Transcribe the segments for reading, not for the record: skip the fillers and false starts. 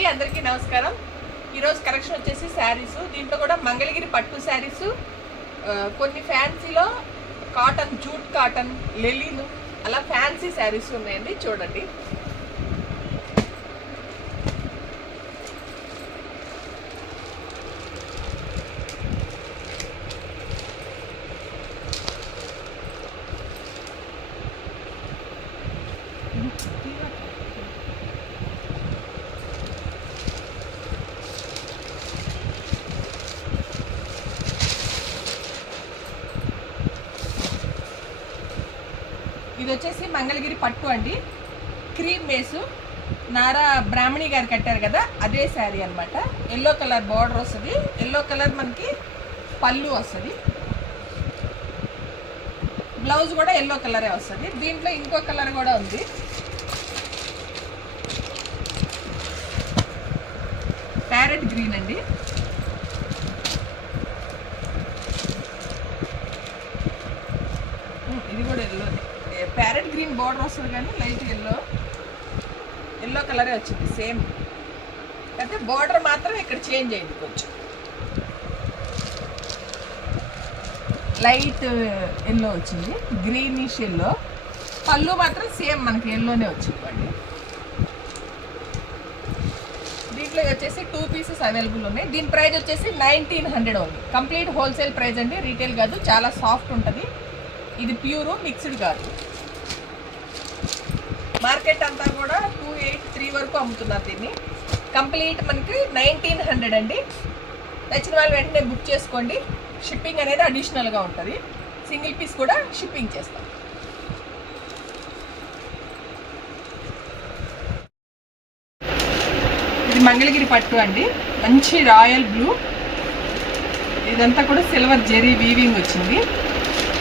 అందరికీ నమస్కారం. ఈరోజు కలెక్షన్ వచ్చేసి శారీస్. దీంట్లో కూడా మంగళగిరి పట్టు శారీస్, కొన్ని ఫ్యాన్సీలో కాటన్, జూట్ కాటన్, లెలిన్ అలా ఫ్యాన్సీ శారీస్ ఉన్నాయండి. చూడండి. ఇది వచ్చేసి మంగళగిరి పట్టు అండి. క్రీమ్ బేసు నారా బ్రాహ్మణి గారు కట్టారు కదా, అదే శారీ అనమాట. ఎల్లో కలర్ బార్డర్ వస్తుంది, ఎల్లో కలర్ మనకి పళ్ళు వస్తుంది, బ్లౌజ్ కూడా ఎల్లో కలరే వస్తుంది. దీంట్లో ఇంకో కలర్ కూడా ఉంది. ప్యారెట్ గ్రీన్ అండి. ఇది కూడా ఎల్లోనే, ప్యారెట్ గ్రీన్ బార్డర్ వస్తుంది కానీ లైట్ ఎల్లో కలరే వచ్చింది సేమ్. అయితే బార్డర్ మాత్రం ఇక్కడ చేంజ్ అయింది, కొంచెం లైట్ ఎల్లో వచ్చింది, గ్రీనిష్ ఎల్లో. పళ్ళు మాత్రం సేమ్ మనకి ఎల్లోనే వచ్చింది అండి. దీంట్లో వచ్చేసి 2 పీసెస్ అవైలబుల్ ఉన్నాయి. దీని ప్రైస్ వచ్చేసి 1900 ఉంది. కంప్లీట్ హోల్సేల్ ప్రైస్ అండి, రీటైల్ కాదు. చాలా సాఫ్ట్ ఉంటుంది. ఇది ప్యూర్ మిక్స్డ్ కాదు. మార్కెట్ అంతా కూడా 283 వరకు అమ్ముతున్నారు దీన్ని. కంప్లీట్ మనకి 1900 అండి. నచ్చిన వాళ్ళు వెంటనే బుక్ చేసుకోండి. షిప్పింగ్ అనేది అడిషనల్గా ఉంటుంది. సింగిల్ పీస్ కూడా షిప్పింగ్ చేస్తాం. ఇది మంగళగిరి పట్టు అండి, మంచి రాయల్ బ్లూ. ఇదంతా కూడా సిల్వర్ జెరీ వీవింగ్ వచ్చింది.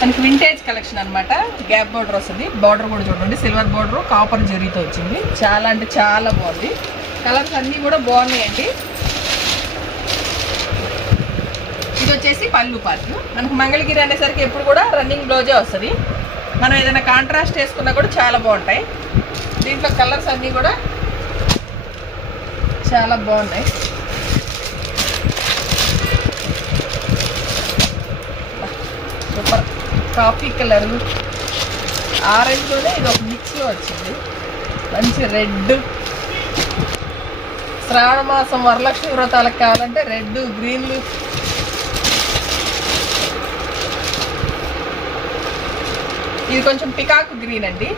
మనకి వింటేజ్ కలెక్షన్ అనమాట. గ్యాప్ బార్డర్ వస్తుంది. బార్డర్ కూడా చూడండి, సిల్వర్ బార్డర్ కాపర్ జరీతో వచ్చింది. చాలా అంటే చాలా బాగుంది. కలర్స్ అన్నీ కూడా బాగున్నాయండి. ఇది వచ్చేసి పళ్ళు పార్ట్. మనకు మంగళగిరి అనేసరికి ఎప్పుడు కూడా రన్నింగ్ బ్లౌజే వస్తుంది. మనం ఏదైనా కాంట్రాస్ట్ వేసుకున్నా కూడా చాలా బాగుంటాయి. దీంట్లో కలర్స్ అన్నీ కూడా చాలా బాగున్నాయి. సూపర్. కాఫీ కలరు, ఆరెంజ్లోనే ఇది ఒక మిక్స్లో వచ్చింది. మంచి రెడ్. శ్రావణ మాసం వరలక్ష్మి వ్రతాలకు కావాలంటే రెడ్, గ్రీన్లు. ఇది కొంచెం పికాక్ గ్రీన్ అండి.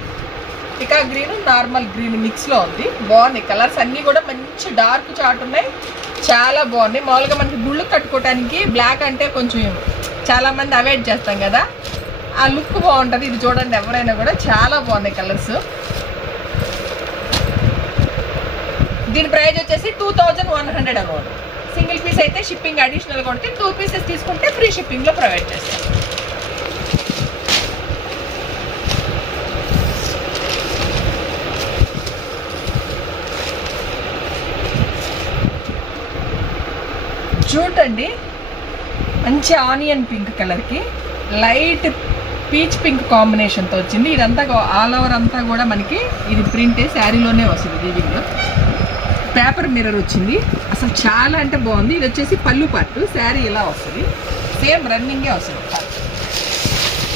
పికాక్ గ్రీన్, నార్మల్ గ్రీన్ మిక్స్లో ఉంది. బాగున్నాయి కలర్స్ అన్నీ కూడా. మంచి డార్క్ చాట్ ఉన్నాయి, చాలా బాగున్నాయి. మామూలుగా మనకి గుళ్ళు కట్టుకోవడానికి బ్లాక్ అంటే కొంచెం చాలామంది అవాయిడ్ చేస్తాం కదా, ఆ లుక్ బాగుంటుంది. ఇది చూడండి, ఎవరైనా కూడా చాలా బాగున్నాయి కలర్స్. దీని ప్రైస్ వచ్చేసి 2100 అమౌంట్. సింగిల్ పీస్ అయితే షిప్పింగ్ అడిషనల్గా ఉంటే, 2 పీసెస్ తీసుకుంటే ఫ్రీ షిప్పింగ్లో ప్రొవైడ్ చేస్తాం. జూట్ అండి, మంచి ఆనియన్ పింక్ కలర్కి లైట్ పీచ్ పింక్ కాంబినేషన్తో వచ్చింది. ఇదంతా ఆల్ ఓవర్ అంతా కూడా మనకి ఇది ప్రింటే శారీలోనే వస్తుంది. వీవింగ్లో పేపర్ మిర్రర్ వచ్చింది. అసలు చాలా అంటే బాగుంది. ఇది వచ్చేసి పళ్ళు పార్ట్. శారీ ఇలా వస్తుంది, సేమ్ రన్నింగే వస్తుంది.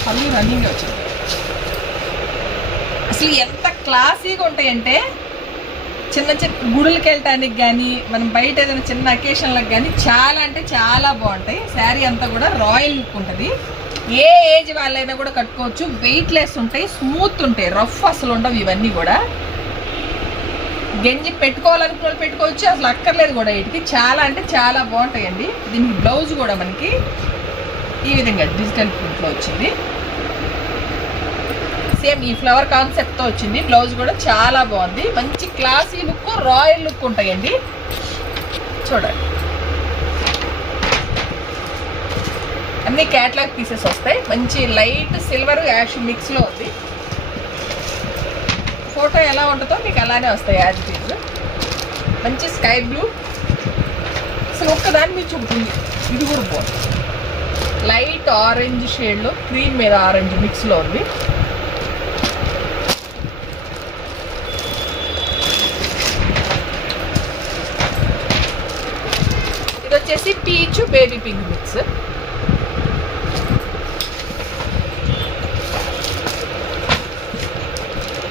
పళ్ళు రన్నింగే వచ్చింది. అసలు ఎంత క్లాసీగా ఉంటాయంటే, చిన్న చిన్న గుడులకి వెళ్ళటానికి కానీ, మనం బయట ఏదైనా చిన్న అకేషన్లకు కానీ చాలా అంటే చాలా బాగుంటాయి. శారీ అంతా కూడా రాయల్ లుక్ ఉంటుంది. ఏ ఏజ్ వాళ్ళైనా కూడా కట్టుకోవచ్చు. వెయిట్లెస్ ఉంటాయి, స్మూత్ ఉంటాయి, రఫ్ అసలు ఉండవు. ఇవన్నీ కూడా గంజి పెట్టుకోవాలనుకున్న పెట్టుకోవచ్చు, అసలు అక్కర్లేదు కూడా. వీటికి చాలా అంటే చాలా బాగుంటాయండి. దీనికి బ్లౌజ్ కూడా మనకి ఈ విధంగా డిజిటల్ ప్రింట్లో వచ్చింది. సేమ్ ఈ ఫ్లవర్ కాన్సెప్ట్తో వచ్చింది. బ్లౌజ్ కూడా చాలా బాగుంది. మంచి క్లాసీ లుక్, రాయల్ లుక్ ఉంటాయండి. చూడండి, అన్ని క్యాట్లాగ్ పీసెస్ వస్తాయి. మంచి లైట్ సిల్వర్ యాష్ మిక్స్లో ఉంది. ఫోటో ఎలా ఉంటుందో మీకు అలానే వస్తాయి యాజ్ ఇట్ ఈజ్. మంచి స్కై బ్లూ, అసలు ఒక్కదాని మీద చూపుతుంది. ఇది కూడా బాగుంది. లైట్ ఆరెంజ్ షేడ్లో క్రీమ్ మీద ఆరెంజ్ మిక్స్లో ఉంది. వచ్చేసి పీచ్ బేబీ పింక్ మిక్స్.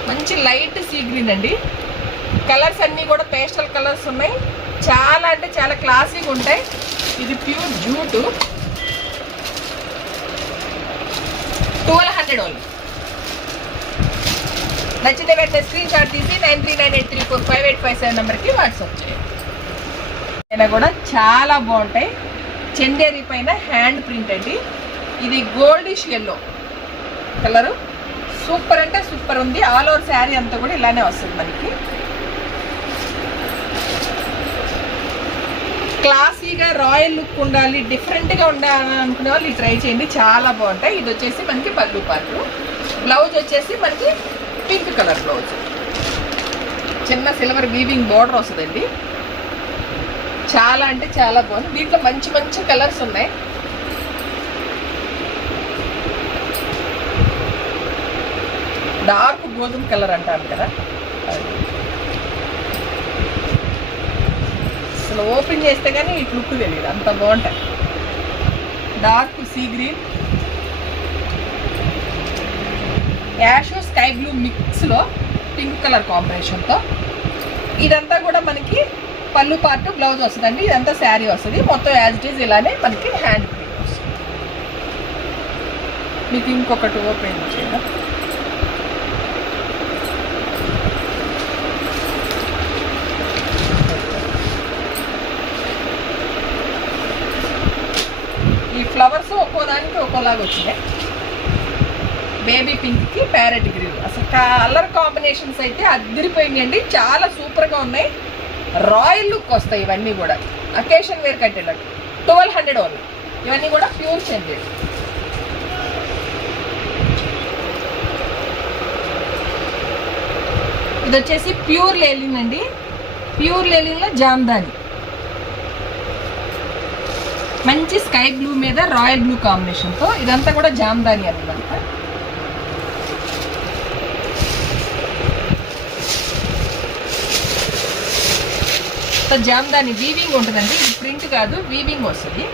మంచి లైట్ సీ గ్రీన్ అండి. కలర్స్ అన్నీ కూడా పేస్టల్ కలర్స్ ఉన్నాయి. చాలా అంటే చాలా క్లాసీగా ఉంటాయి. ఇది ప్యూర్ జూటు. 1200 ఓన్లీ. నచ్చితే వెంటనే స్క్రీన్ షాట్ తీసి 9398345857 నెంబర్కి వాట్సాప్ చేయండి. అయినా కూడా చాలా బాగుంటాయి. చందేరి పైన హ్యాండ్ ప్రింట్ అండి. ఇది గోల్డిష్ ఎల్లో కలరు. సూపర్ అంటే సూపర్ ఉంది. ఆల్ ఓవర్ శారీ అంతా కూడా ఇలానే వస్తుంది మనకి. క్లాసీగా రాయల్ లుక్ ఉండాలి, డిఫరెంట్గా ఉండాలి అనుకునే వాళ్ళు ఇది ట్రై చేయండి, చాలా బాగుంటాయి. ఇది వచ్చేసి మనకి పళ్ళు పార్టు. బ్లౌజ్ వచ్చేసి మనకి పింక్ కలర్ బ్లౌజ్, చిన్న సిల్వర్ వీవింగ్ బోర్డర్ వస్తుందండి. చాలా అంటే చాలా బాగుంది. దీంట్లో మంచి మంచి కలర్స్ ఉన్నాయి. డార్క్ గోధుమ కలర్ అంటారు కదా, అసలు ఓపెన్ చేస్తే కానీ ఇటు లుక్ తెలియదు, అంత బాగుంటాయి. Dark sea green, ash sky blue మిక్స్లో పింక్ కలర్ కాంబినేషన్తో. ఇదంతా కూడా మనకి పళ్ళు పార్ట్, బ్లౌజ్ వస్తుందండి. ఇదంతా శారీ వస్తుంది. మొత్తం యాజ్ ఇట్ ఈజ్ ఇలానే మనకి హ్యాండ్ ప్రింట్ వస్తుంది. మీకు ఇంకొకటి ఓపెన్ చేయాలి. ఈ ఫ్లవర్స్ ఒక్కోదానికి ఒక్కోలాగా వచ్చినాయి. బేబీ పింక్కి ప్యారెట్ గ్రీన్, అసలు కలర్ కాంబినేషన్స్ అయితే అదిరిపోయినాయండి. చాలా సూపర్గా ఉన్నాయి. రాయల్ లుక్ వస్తాయి ఇవన్నీ కూడా. అకేషన్ వేర్ కట్టేలాగా 1200 ఓన్లీ. ఇవన్నీ కూడా ప్యూర్ చందేరి. ఇది వచ్చేసి ప్యూర్ లేలింగ్ అండి. ప్యూర్ లేలింగ్లో జామ్దాని, మంచి స్కై బ్లూ మీద రాయల్ బ్లూ కాంబినేషన్తో. ఇదంతా కూడా జామ్దాని అనమాట. జామ్దాని వీవింగ్ ఉంటుందండి. ఇది ప్రింట్ కాదు, వీవింగ్ వస్తుంది.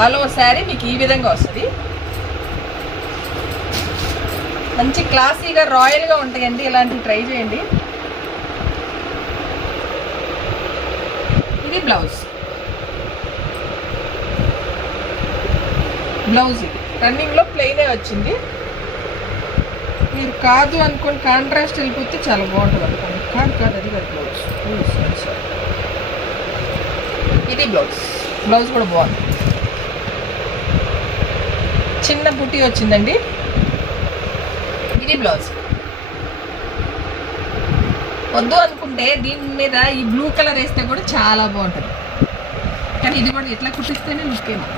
హలో శారీ మీకు ఈ విధంగా వస్తుంది. మంచి క్లాసీగా రాయల్గా ఉంటాయండి. ఇలాంటివి ట్రై చేయండి. ఇది బ్లౌజ్. బ్లౌజ్ ఇది రన్నింగ్లో ప్లెయినే వచ్చింది. మీరు కాదు అనుకోండి, కాంట్రాస్ట్ వెళ్ళిపోతే చాలా బాగుంటుంది అనుకోండి. కాదు అది బ్లౌజ్. ఇది బ్లౌజ్. బ్లౌజ్ కూడా బాగుంది. చిన్న బుట్టి వచ్చిందండి. ఇది బ్లౌజ్. వద్దు అనుకుంటే దీని మీద ఈ బ్లూ కలర్ వేస్తే కూడా చాలా బాగుంటుంది. కానీ ఇది కూడా ఇట్లా కుట్టిస్తేనే లుక్ ఏమో.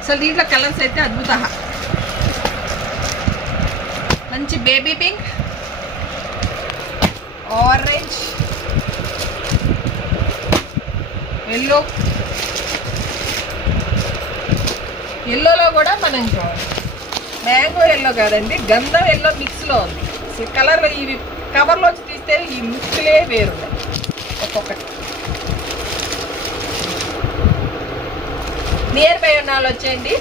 అసలు దీంట్లో కలర్స్ అయితే అద్భుత. మంచి బేబీ పింక్, ఆరెంజ్, ఎల్లో. ఎల్లోలో కూడా మనం మ్యాంగో ఎల్లో కాదండి, గంధం ఎల్లో మిక్స్లో ఉంది. అసలు కలర్ ఇవి కవర్లోంచి తీస్తే ఈ లుక్లే వేరున్నాయి ఒక్కొక్కటి. నియర్ బై ఉన్న వాళ్ళు వచ్చేయండి.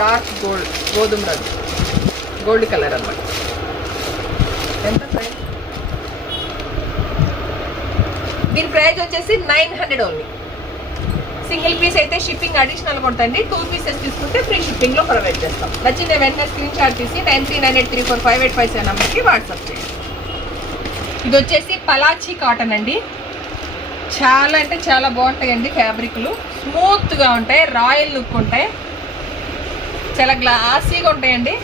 డార్క్ గోల్డ్, గోధుమ రంగు, గోల్డ్ కలర్ అన్నమాట. ఎంత ప్రైస్? దీని ప్రైస్ వచ్చేసి 900 ఓన్లీ. సింగిల్ పీస్ అయితే షిప్పింగ్ అడిషనల్గా ఉంటుంది. 2 పీసెస్ తీసుకుంటే ఫ్రీ షిప్పింగ్లో ప్రొవైడ్ చేస్తాం. నచ్చిన వెంటనే స్క్రీన్ షాట్ తీసి 9398345857 నెంబర్కి వాట్సాప్ చేయండి. ఇది వచ్చేసి పలాచీ కాటన్ అండి. చాలా అంటే చాలా బాగుంటాయండి. ఫ్యాబ్రిక్లు స్మూత్గా ఉంటాయి, రాయల్ లుక్ ఉంటాయి, చాలా గ్లాసీగా ఉంటాయండి.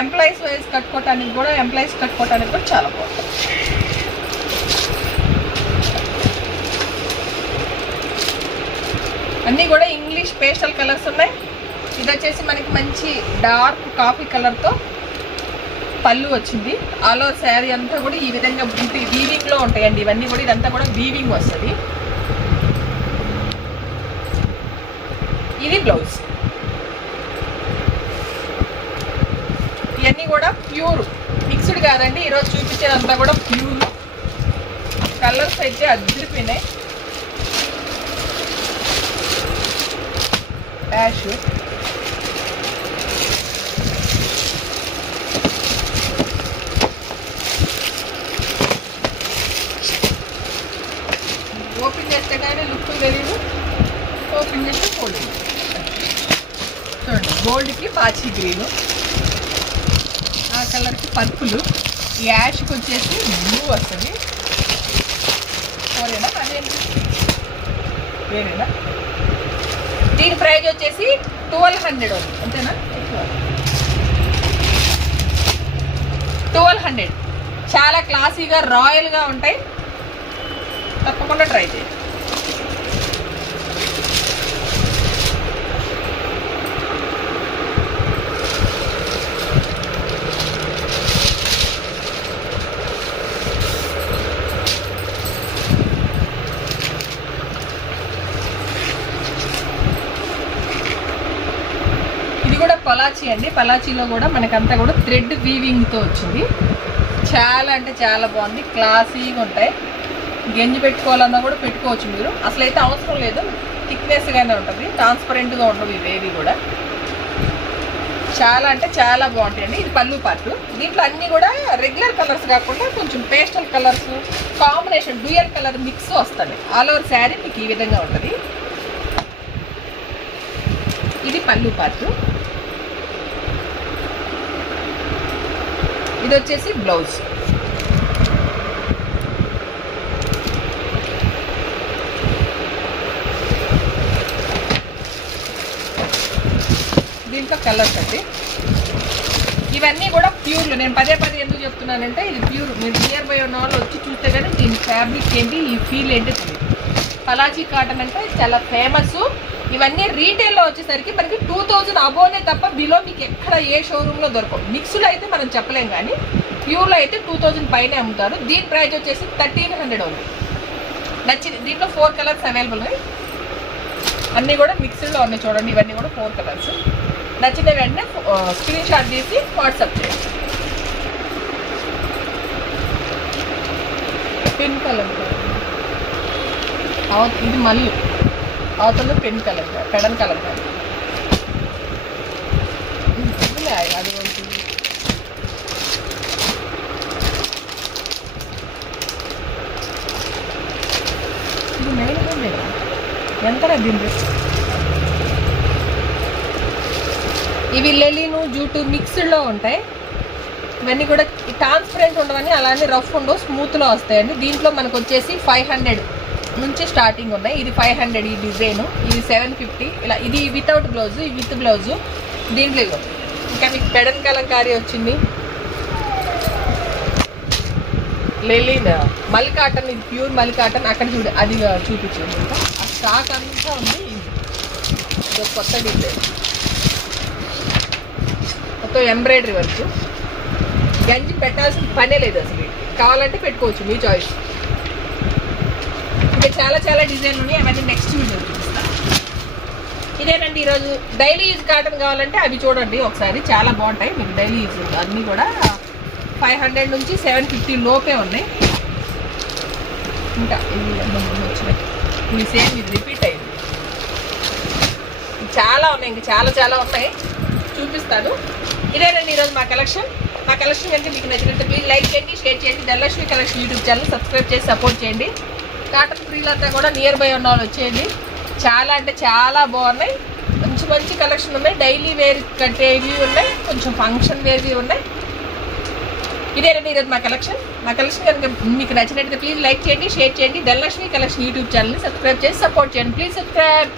ఎంప్లాయీస్ వైజ్ కట్టుకోవటానికి కూడా చాలా బాగుంటుంది. అన్నీ కూడా ఇంగ్లీష్ పేస్టల్ కలర్స్ ఉన్నాయి. ఇది వచ్చేసి మనకి మంచి డార్క్ కాఫీ కలర్తో పళ్ళు వచ్చింది. ఆల్ ఓవర్ శారీ అంతా కూడా ఈ విధంగా వీవింగ్లో ఉంటాయండి. ఇవన్నీ కూడా ఇదంతా కూడా వీవింగ్ వస్తుంది. ఇది బ్లౌజ్. ఇవన్నీ కూడా ప్యూర్, మిక్స్డ్ కాదండి. ఈరోజు చూపించేదంతా కూడా ప్యూర్. కలర్స్ అయితే అదిరిపోయినాయి. యాష్, ఓపెన్ చేస్తే కానీ లుక్ తెలీదు, ఓపెన్ చేస్తే ఫోల్డింగ్. చూడండి, గోల్డ్కి పాచి గ్రీను, ఆ కలర్కి పర్పుల్, ఈ యాష్కి వచ్చేసి బ్లూ వస్తుంది. ఓరేనా అదేంటి వేరేనా? దీని ప్రైజ్ వచ్చేసి 1200 ఉంది, అంతేనా? 1200. చాలా క్లాసీగా రాయల్గా ఉంటాయి, తప్పకుండా ట్రై చేయండి. ఇది కూడా పలాచీ అండి. పలాచీలో కూడా మనకంతా కూడా థ్రెడ్ వీవింగ్తో వచ్చింది. చాలా అంటే చాలా బాగుంది, క్లాసీగా ఉంటాయి. గంజి పెట్టుకోవాలన్నా కూడా పెట్టుకోవచ్చు మీరు, అసలు అయితే అవసరం లేదు. థిక్నెస్గానే ఉంటుంది, ట్రాన్స్పరెంట్గా ఉండవు ఇవేవి కూడా. చాలా అంటే చాలా బాగుంటాయండి. ఇది పళ్ళు పార్ట్. దీంట్లో అన్నీ కూడా రెగ్యులర్ కలర్స్ కాకుండా కొంచెం pastel colours combination, dual colour mix వస్తుంది. ఆల్ ఓవర్ శారీ మీకు ఈ విధంగా ఉంటుంది. ఇది పళ్ళు పార్ట్. ఇది వచ్చేసి బ్లౌజ్. దీంట్లో కలర్స్ అండి. ఇవన్నీ కూడా ప్యూర్లు. నేను పదే ఎందుకు చెప్తున్నానంటే ఇది ప్యూర్. మీరు నియర్ బై ఉన్న వాళ్ళు వచ్చి చూస్తే కానీ దీని ఫ్యాబ్రిక్ ఏంటి, ఈ ఫీల్ ఏంటి తెలియదు. పలాచీ కాటన్ అంటే చాలా ఫేమస్. ఇవన్నీ రీటైల్లో వచ్చేసరికి మనకి 2000 అబోనే తప్ప బిలో మీకు ఎక్కడ ఏ షోరూంలో దొరకవు. మిక్స్లో అయితే మనం చెప్పలేం, కానీ ప్యూర్లో అయితే 2000 పైనే అమ్ముతారు. దీని ప్రైస్ వచ్చేసి 1300 ఉంది. నచ్చింది. దీంట్లో 4 కలర్స్ అవైలబుల్ ఉన్నాయి. అన్నీ కూడా మిక్స్డ్లో ఉన్నాయి. చూడండి, ఇవన్నీ కూడా 4 కలర్స్. నచ్చిన వెంటనే స్క్రీన్ షాట్ తీసి వాట్సాప్ చేయండి. పెన్ కలర్, ఇది మళ్ళీ అవతల పెన్ కలర్, పెడన్ కలర్ కాదు అది. ఇది మెయిన్ ఎంత దీని. ఇవి లెలిను జూటు మిక్స్డ్లో ఉంటాయి. ఇవన్నీ కూడా ట్రాన్స్పరెంట్ ఉండవని, అలానే రఫ్ ఉండవు, స్మూత్లో వస్తాయండి. దీంట్లో మనకు వచ్చేసి 500 నుంచి స్టార్టింగ్ ఉన్నాయి. ఇది 500 ఈ డిజైను, ఇది 750 ఇలా. ఇది వితౌట్ బ్లౌజ్, ఇది విత్ బ్లౌజు. దీంట్లో ఇంకా మీకు పెడన్ కలంకారీ వచ్చింది. లెలిన్ మల్ కాటన్, ఇది ప్యూర్ మల్ కాటన్. అక్కడ చూడు, అది చూపించింది. ఆ స్టాక్ అంతా ఉంది. ఇది కొత్త డిజైన్, మొత్తం ఎంబ్రాయిడరీ వర్క్. గంజి పెట్టాల్సిన పనే లేదు అసలు. కావాలంటే పెట్టుకోవచ్చు, మీ చాయిస్. ఇంకా చాలా డిజైన్లు ఉన్నాయి. అవన్నీ నెక్స్ట్ వీడియో చూపిస్తాను. ఇదేనండి ఈరోజు డైలీ యూజ్ కాటన్. కావాలంటే అవి చూడండి ఒకసారి, చాలా బాగుంటాయి మీకు డైలీ యూజ్. అన్నీ కూడా 500 నుంచి 750 లోపే ఉన్నాయి. ఇంకా ఇవి వచ్చినాయి, ఇవి సేమ్, ఇది రిపీట్ అయింది. చాలా ఉన్నాయి, ఇంకా చాలా ఉన్నాయి, చూపిస్తాను. ఇదేనండి ఈరోజు మా కలెక్షన్. మా కలెక్షన్ కనుక మీకు నచ్చినట్టు ప్లీజ్ లైక్ చేయండి, షేర్ చేయండి. Dhanalakshmi collection YouTube channel subscribe చేసి సపోర్ట్ చేయండి. కాటన్ ఫ్రీలంతా కూడా నియర్ బై ఉన్న వాళ్ళు వచ్చేయండి. చాలా అంటే చాలా బాగున్నాయి, మంచి కలెక్షన్ ఉన్నాయి. డైలీ వేర్ కట్టేవి ఉన్నాయి, కొంచెం ఫంక్షన్ వేర్వి ఉన్నాయి. ఇదేనండి ఈరోజు మా కలెక్షన్. మా కలెక్షన్ కనుక మీకు నచ్చినట్లయితే ప్లీజ్ లైక్ చేయండి, షేర్ చేయండి. ధనలక్ష్మి కలెక్షన్ యూట్యూబ్ ఛానల్ని సబ్స్క్రైబ్ చేసి సపోర్ట్ చేయండి. Please subscribe.